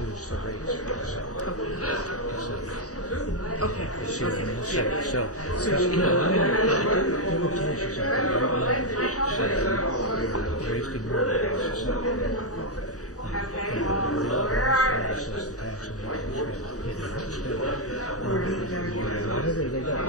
who's the rates for the sale. Okay. So, because, you know, I mean, it will tell you something. So, your rates can more than this. So, the real balance is the tax and the interest rate. Whatever they got.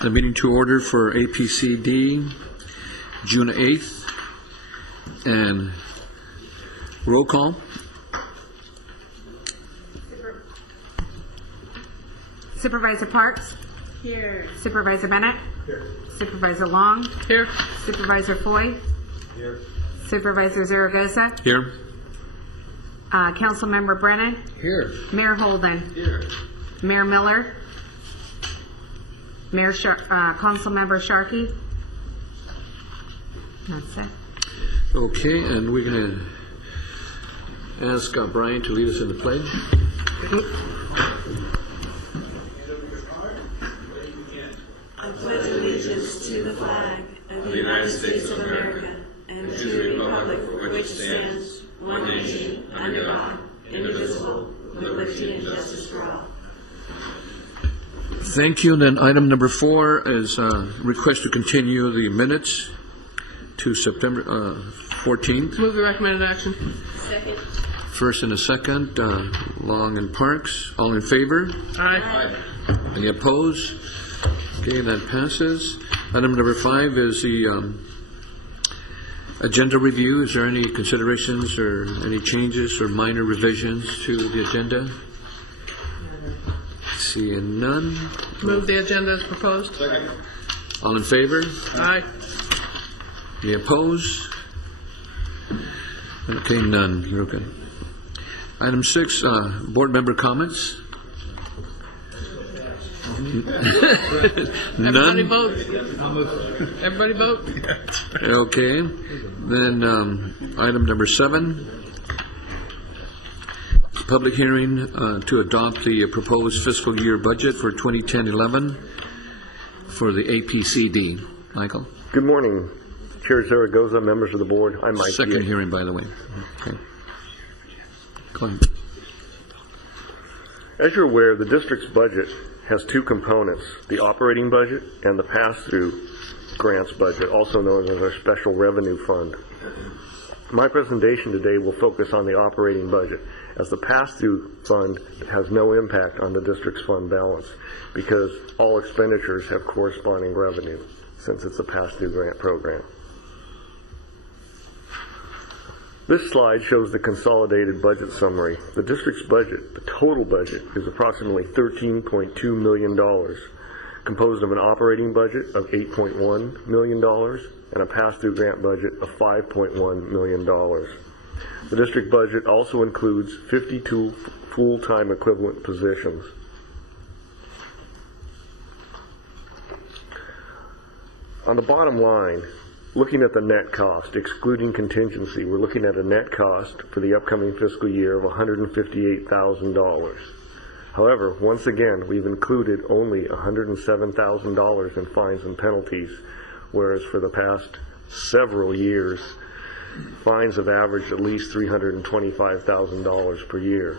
The meeting to order for APCD, June 8th, and roll call. Supervisor Parks? Here. Supervisor Bennett? Here. Supervisor Long? Here. Supervisor Foy? Here. Supervisor Zaragoza? Here. Councilmember Brennan? Here. Mayor Holden? Here. Mayor Miller? Councilmember Sharkey? That's it. Okay, and we're going to ask Brian to lead us in the pledge. I pledge allegiance to the flag of the United States of America and to the republic for which it stands, one nation, under God, indivisible, with liberty and justice for all. Thank you. Then item number 4 is request to continue the minutes to September 14th. Move the recommended action. Second. First and a second, Long and Parks. All in favor? Aye. Any opposed? Okay, that passes. Item number 5 is the agenda review. Is there any considerations or any changes or minor revisions to the agenda? Seeing none. Move the agenda as proposed. Second. All in favor? Aye. Any opposed? Okay, none. You're okay. Item 6, board member comments. Everybody None. vote. Everybody vote. Okay. Then item number 7. Public hearing to adopt the proposed fiscal year budget for 2010-11 for the APCD. Michael? Good morning, Chair Zaragoza, members of the board. I'm Mike. Second hearing, by the way. Okay. Go ahead. As you're aware, the district's budget has 2 components, the operating budget and the pass-through grants budget, also known as our special revenue fund. My presentation today will focus on the operating budget, as the pass-through fund has no impact on the district's fund balance because all expenditures have corresponding revenue since it's a pass-through grant program. This slide shows the consolidated budget summary. The district's budget, the total budget, is approximately $13.2 million, composed of an operating budget of $8.1 million, and a pass-through grant budget of $5.1 million. The district budget also includes 52 full-time equivalent positions. On the bottom line, looking at the net cost, excluding contingency, we're looking at a net cost for the upcoming fiscal year of $158,000. However, once again, we've included only $107,000 in fines and penalties, whereas for the past several years, fines have averaged at least $325,000 per year.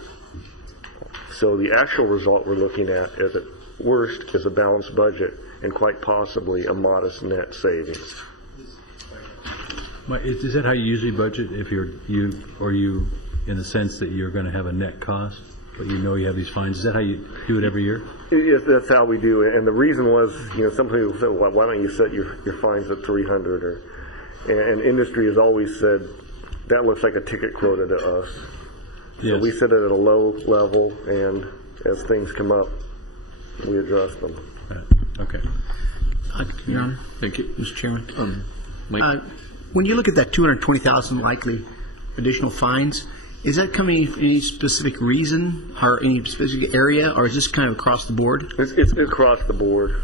So the actual result we're looking at, at worst, is a balanced budget and quite possibly a modest net savings. Is that how you usually budget? If you in the sense that you're going to have a net cost, but you know you have these fines? Is that how you do it every year? Yes, that's how we do it. And the reason was, some people said, well, why don't you set your fines at 300? And industry has always said that looks like a ticket quota to us. Yes. So we set it at a low level, and as things come up, we adjust them. Okay. Your Honor. Thank you. Mr. Chairman. Mike? When you look at that 220,000 likely additional fines, is that coming from any specific reason or any specific area, or is this kind of across the board? It's across the board.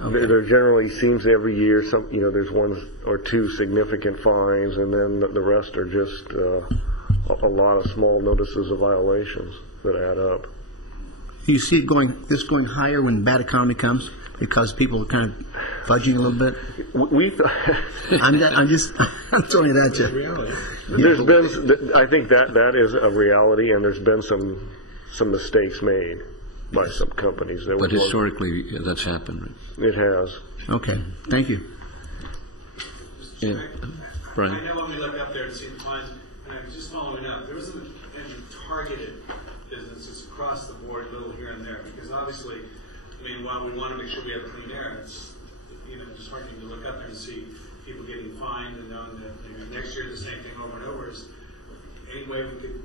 Okay. There generally seems every year there's one or two significant fines, and then the rest are just a lot of small notices of violations that add up. Do you see it going higher when bad economy comes because people are kind of fudging a little bit? I'm throwing it at you. There's been, I think that is a reality, and there's been some mistakes made by some companies. But historically, that's happened. It has. Okay, thank you. Yeah. Brian? I know when we look up there and see the fines, and I'm just following up, there wasn't any targeted businesses across the board, a little here and there, because obviously, while we want to make sure we have clean air, it's disheartening to look up there and see people getting fined and knowing that next year the same thing over and over. Is any way we could,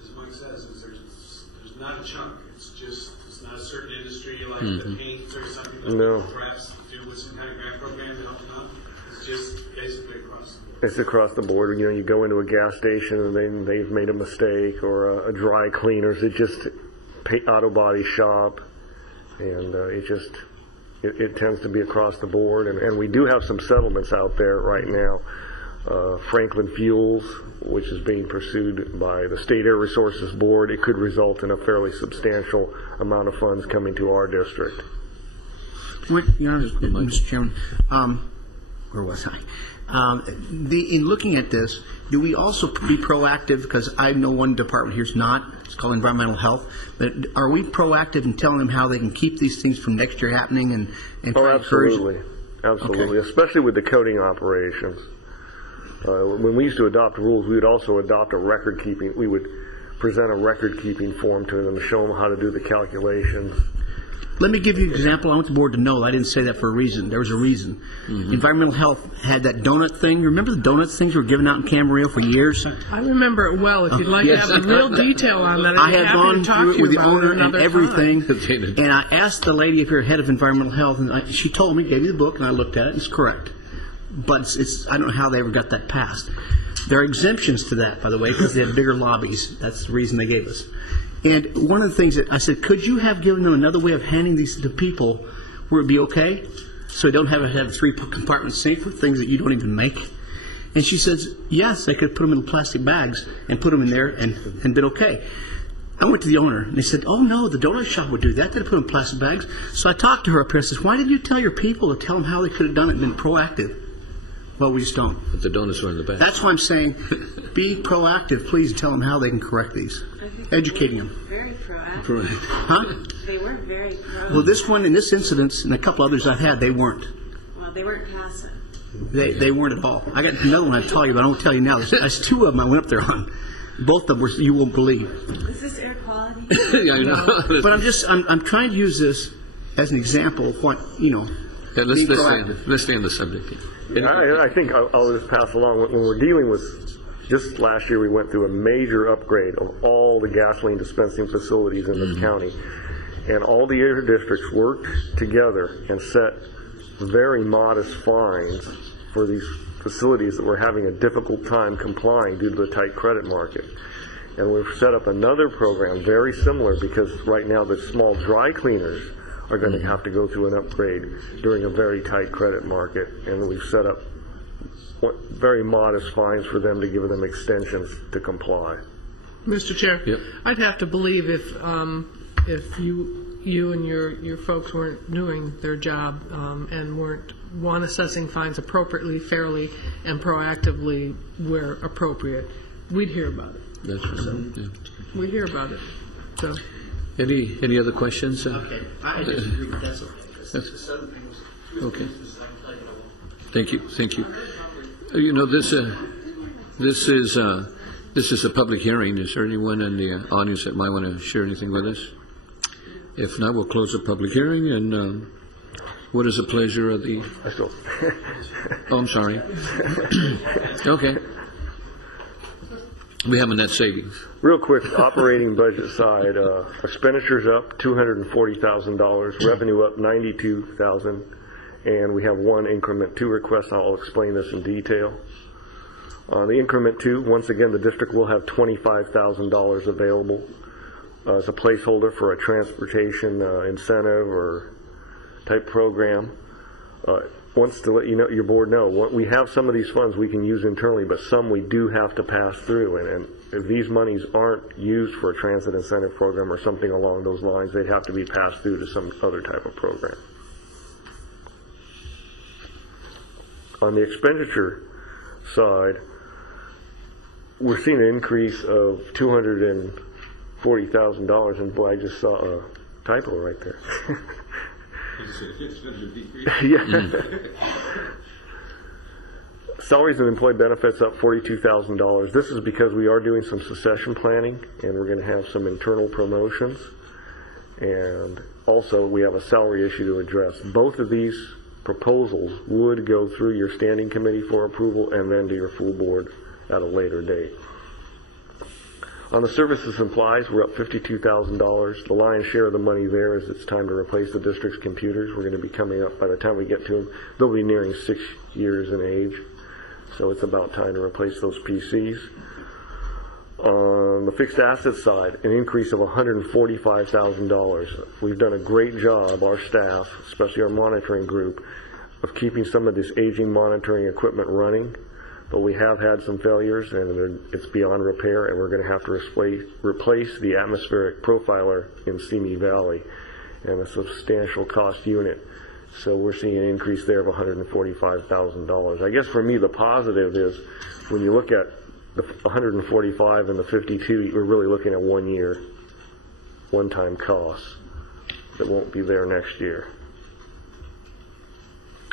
as Mike says, is there's not a chunk. It's not a certain industry like the paint or something that perhaps do with some kind of grant program to help them out. It's just basically across the board. It's across the board. You go into a gas station and they've made a mistake, or a dry cleaners. It just auto body shop, and it tends to be across the board. And we do have some settlements out there right now. Franklin Fuels, which is being pursued by the State Air Resources Board, it could result in a fairly substantial amount of funds coming to our district. Your Honor, Mr. Chairman, where was I? In looking at this, do we also be proactive? Because I know one department here is not. It's called environmental health. But are we proactive in telling them how they can keep these things from next year happening and try to encourage them? Absolutely, Okay. Especially with the coating operations. When we used to adopt rules, we would also adopt a record keeping. We would present a record keeping form to them to show them how to do the calculations. Let me give you an example. I want the board to know I didn't say that for a reason. There was a reason. Environmental health had that donut thing. Remember the donut things were given out in Camarillo for years? I remember it well. If you'd like to have the real detail on that, I I'd be have happy gone to talk through to it with you the about owner it and another everything. time. And I asked the lady if you're head of environmental health, and she told me, gave me the book, and I looked at it, and it's correct. But I don't know how they ever got that passed. There are exemptions to that, by the way, because they have bigger lobbies. That's the reason they gave us. And one of the things that I said, could you have given them another way of handing these to people where it'd be okay? So they don't have to have 3 compartment sink for things that you don't even make. And she says, yes, they could put them in plastic bags and put them in there and been okay. I went to the owner, and they said, oh, no, the donut shop would do that. They'd put them in plastic bags. So I talked to her up here. I said, why didn't you tell your people to tell them how they could have done it and been proactive? Well, we just don't. But the donuts are in the bag. That's why I'm saying be proactive. Please tell them how they can correct these. Educating them. Very proactive. Huh? They were very proactive. Well, this one, in this incident, and a couple others I've had, they weren't. Well, they weren't passive. They weren't at all. I got another one I'll tell you, but I won't tell you now. There's 2 of them I went up there on. Both of them were, you won't believe. Is this air quality? Yeah, I know. But I'm trying to use this as an example of what, Yeah, let's being proactive. stay on the subject. I think I'll just pass along. When we're dealing with, just last year we went through a major upgrade of all the gasoline dispensing facilities in this county. And all the air districts worked together and set very modest fines for these facilities that were having a difficult time complying due to the tight credit market. And we've set up another program very similar, because right now the small dry cleaners are going to have to go through an upgrade during a very tight credit market. And we've set up very modest fines for them to give them extensions to comply. Mr. Chair, Yep. I'd have to believe if you and your folks weren't doing their job and weren't assessing fines appropriately, fairly, and proactively where appropriate, we'd hear about it. That's right. Yeah. We'd hear about it. So, Any other questions? Okay, I disagree, but that's okay. Okay. Thank you. Thank you. You know, this is a public hearing. Is there anyone in the audience that might want to share anything with us? If not, we'll close the public hearing. And what is the pleasure of the? Oh, I'm sorry. Okay. We have a net savings. Real quick, operating budget side, expenditures up $240,000, revenue up $92,000, and we have one increment 2 request. I'll explain this in detail. The increment 2, once again, the district will have $25,000 available as a placeholder for a transportation incentive or type program. Wants to let you know, your board know, we have some of these funds we can use internally, but some we do have to pass through. And if these monies aren't used for a transit incentive program or something along those lines, they'd have to be passed through to some other type of program. On the expenditure side, we're seeing an increase of $240,000, and boy, I just saw a typo right there. Yeah. Salaries and employee benefits up $42,000. This is because we are doing some succession planning, and we're going to have some internal promotions, and also we have a salary issue to address. Both of these proposals would go through your standing committee for approval and then to your full board at a later date. On the services and supplies, we're up $52,000. The lion's share of the money there is it's time to replace the district's computers. We're going to be coming up, by the time we get to them, they'll be nearing 6 years in age. So it's about time to replace those PCs. On the fixed asset side, an increase of $145,000. We've done a great job, our staff, especially our monitoring group, of keeping some of this aging monitoring equipment running. But we have had some failures, and it's beyond repair, and we're going to have to replace the atmospheric profiler in Simi Valley, and a substantial cost unit. So we're seeing an increase there of $145,000. I guess for me, the positive is when you look at the 145 and the 52, we're really looking at 1 year, one-time costs that won't be there next year.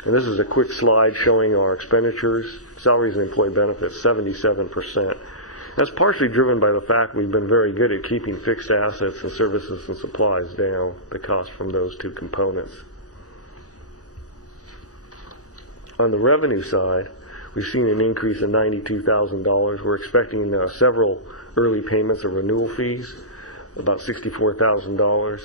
And this is a quick slide showing our expenditures, salaries and employee benefits, 77%. That's partially driven by the fact we've been very good at keeping fixed assets and services and supplies down, the cost from those two components. On the revenue side, we've seen an increase of $92,000. We're expecting several early payments of renewal fees, about $64,000.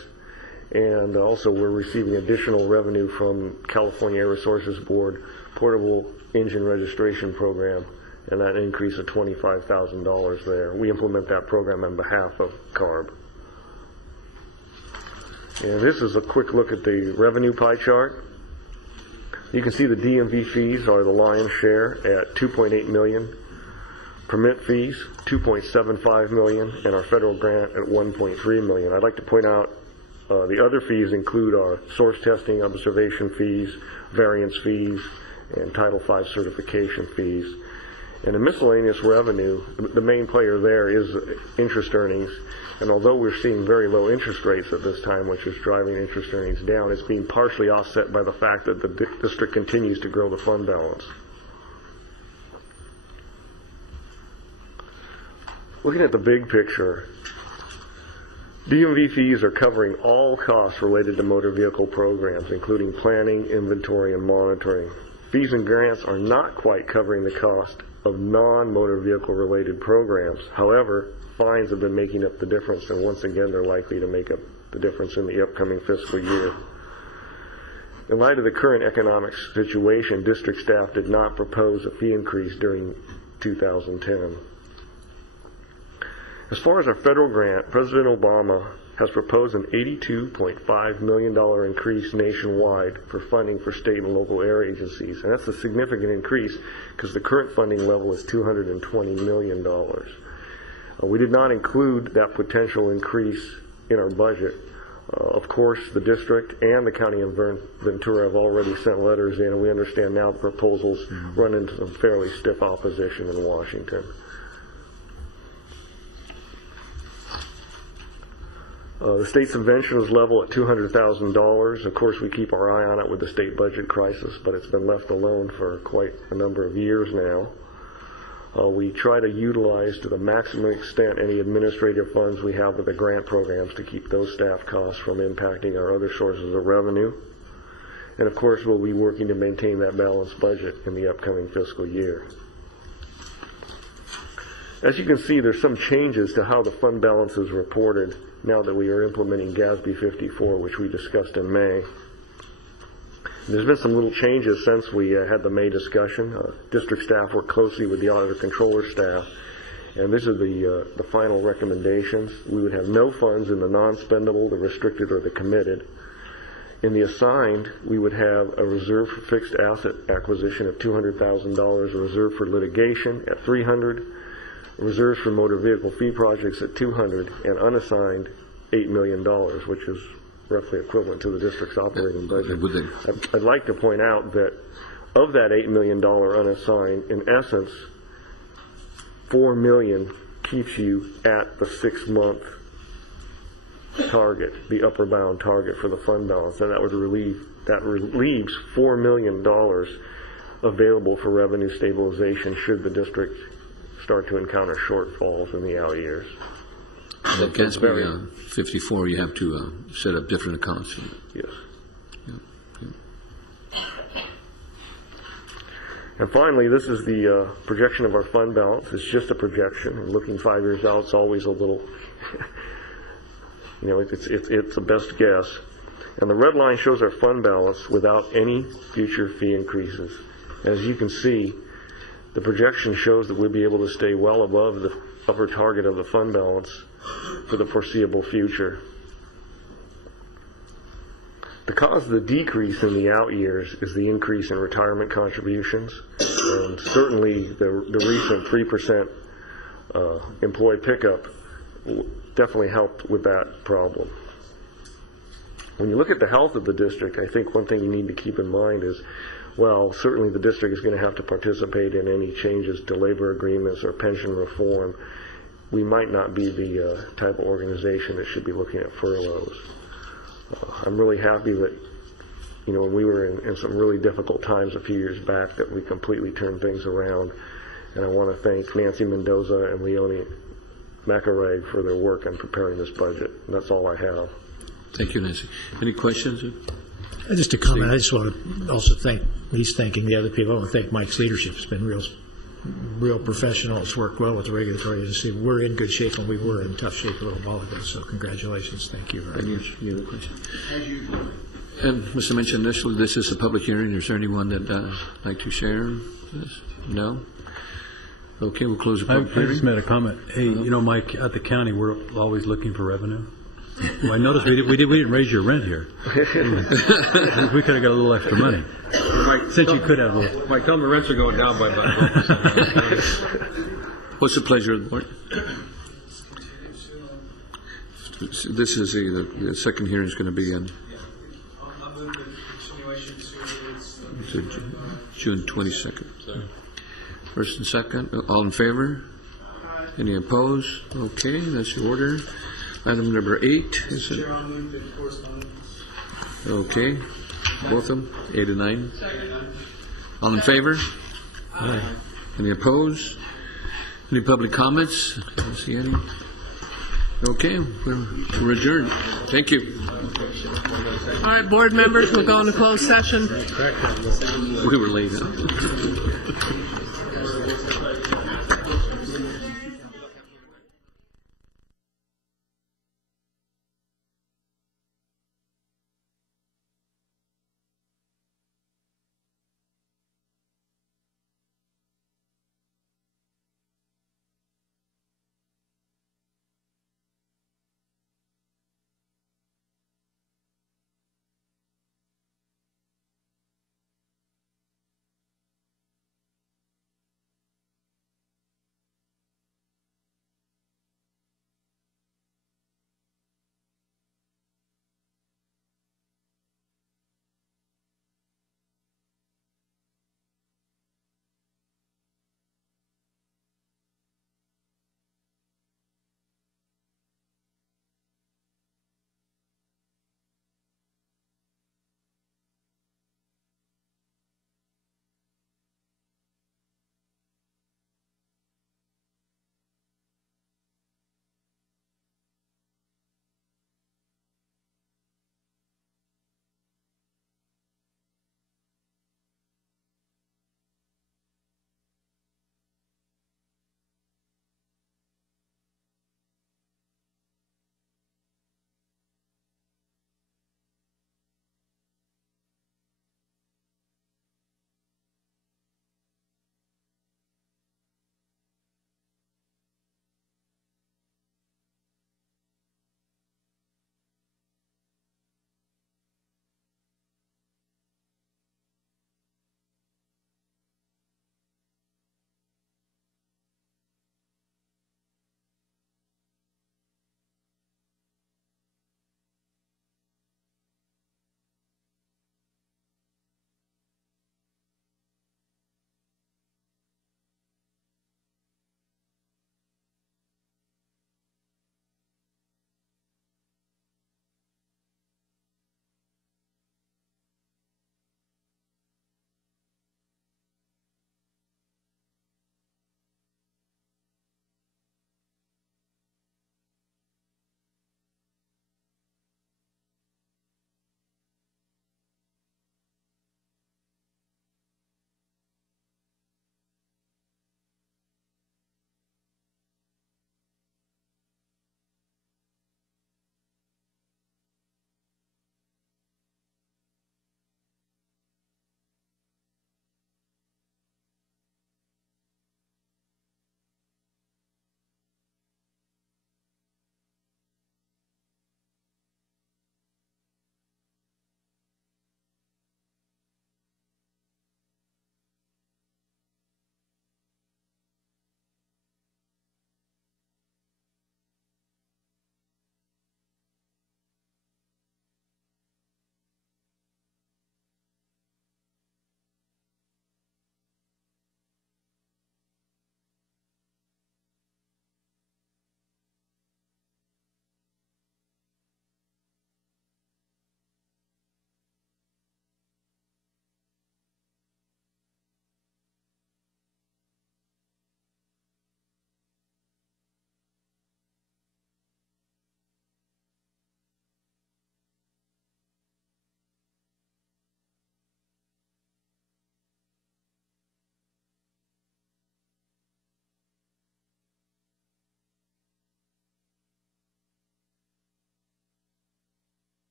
And also we're receiving additional revenue from California Air Resources Board Portable Engine Registration Program, and that increase of $25,000 there. We implement that program on behalf of CARB. And this is a quick look at the revenue pie chart. You can see the DMV fees are the lion's share at $2.8 million, permit fees $2.75 million, and our federal grant at $1.3 million. I'd like to point out the other fees include our source testing, observation fees, variance fees, and Title V certification fees. And the miscellaneous revenue, the main player there is interest earnings. And although we're seeing very low interest rates at this time, which is driving interest earnings down, it's being partially offset by the fact that the district continues to grow the fund balance. Looking at the big picture, DMV fees are covering all costs related to motor vehicle programs, including planning, inventory, and monitoring. Fees and grants are not quite covering the cost of non-motor vehicle related programs. However, fines have been making up the difference, and once again they're likely to make up the difference in the upcoming fiscal year. In light of the current economic situation, district staff did not propose a fee increase during 2010. As far as our federal grant, President Obama has proposed an $82.5 million increase nationwide for funding for state and local air agencies. And that's a significant increase because the current funding level is $220 million. We did not include that potential increase in our budget. Of course, the district and the county of Ventura have already sent letters in, and we understand now the proposals run into some fairly stiff opposition in Washington. The state subvention is level at $200,000. Of course, we keep our eye on it with the state budget crisis, but it's been left alone for quite a number of years now. We try to utilize to the maximum extent any administrative funds we have with the grant programs to keep those staff costs from impacting our other sources of revenue. And of course, we'll be working to maintain that balanced budget in the upcoming fiscal year. As you can see, there's some changes to how the fund balance is reported now that we are implementing GASB 54, which we discussed in May. There's been some little changes since we had the May discussion. District staff worked closely with the auditor controller staff, and this is the final recommendations. We would have no funds in the non-spendable, the restricted, or the committed. In the assigned, we would have a reserve for fixed asset acquisition of $200,000, a reserve for litigation at $300,000, reserves for motor vehicle fee projects at $200,000, and unassigned $8 million, which is roughly equivalent to the district's operating budget. I'd like to point out that of that $8 million unassigned, in essence, $4 million keeps you at the 6-month target, the upper bound target for the fund balance, and that relieves $4 million available for revenue stabilization should the district start to encounter shortfalls in the out years. That GASB 54, you have to set up different accounts. Yes. And finally, this is the projection of our fund balance. It's just a projection. And looking 5 years out, it's always a little, it's a best guess. And the red line shows our fund balance without any future fee increases. As you can see, the projection shows that we'll be able to stay well above the upper target of the fund balance for the foreseeable future. The cause of the decrease in the out years is the increase in retirement contributions, and certainly the recent 3% employee pickup definitely helped with that problem. When you look at the health of the district, I think one thing you need to keep in mind is, well, certainly the district is going to have to participate in any changes to labor agreements or pension reform. We might not be the type of organization that should be looking at furloughs. I'm really happy that, when we were in some really difficult times a few years back, that we completely turned things around. And I want to thank Nancy Mendoza and Leonie McElroy for their work in preparing this budget. And that's all I have. Thank you, Nancy. Any questions? Just a comment. I just want to also thank, he's thanking the other people. I want to thank Mike's leadership. It's been real professional. It's worked well with the regulatory agency. We're in good shape when we were in tough shape a little while ago. So congratulations. Thank you very much. Any other question? And Mr. mentioned initially, this is a public hearing. Is there anyone that would like to share this? No? Okay, we'll close the public hearing. I just made a comment. Hey, Mike, at the county, we're always looking for revenue. Well, I noticed we didn't raise your rent here. We could have got a little extra money. Since you could have a little. Mike, tell me rents are going down by about 12%. What's the pleasure of the board? This is the second hearing is going to be in June 22nd. First and second, all in favor? Any opposed? Okay, that's the order. Item number 8 is it? Okay, both of them, 8 and 9. All in favor? Aye. Any opposed? Any public comments? I don't see any. Okay, we're adjourned. Thank you. All right, board members, we'll go into closed session. We were late. Huh?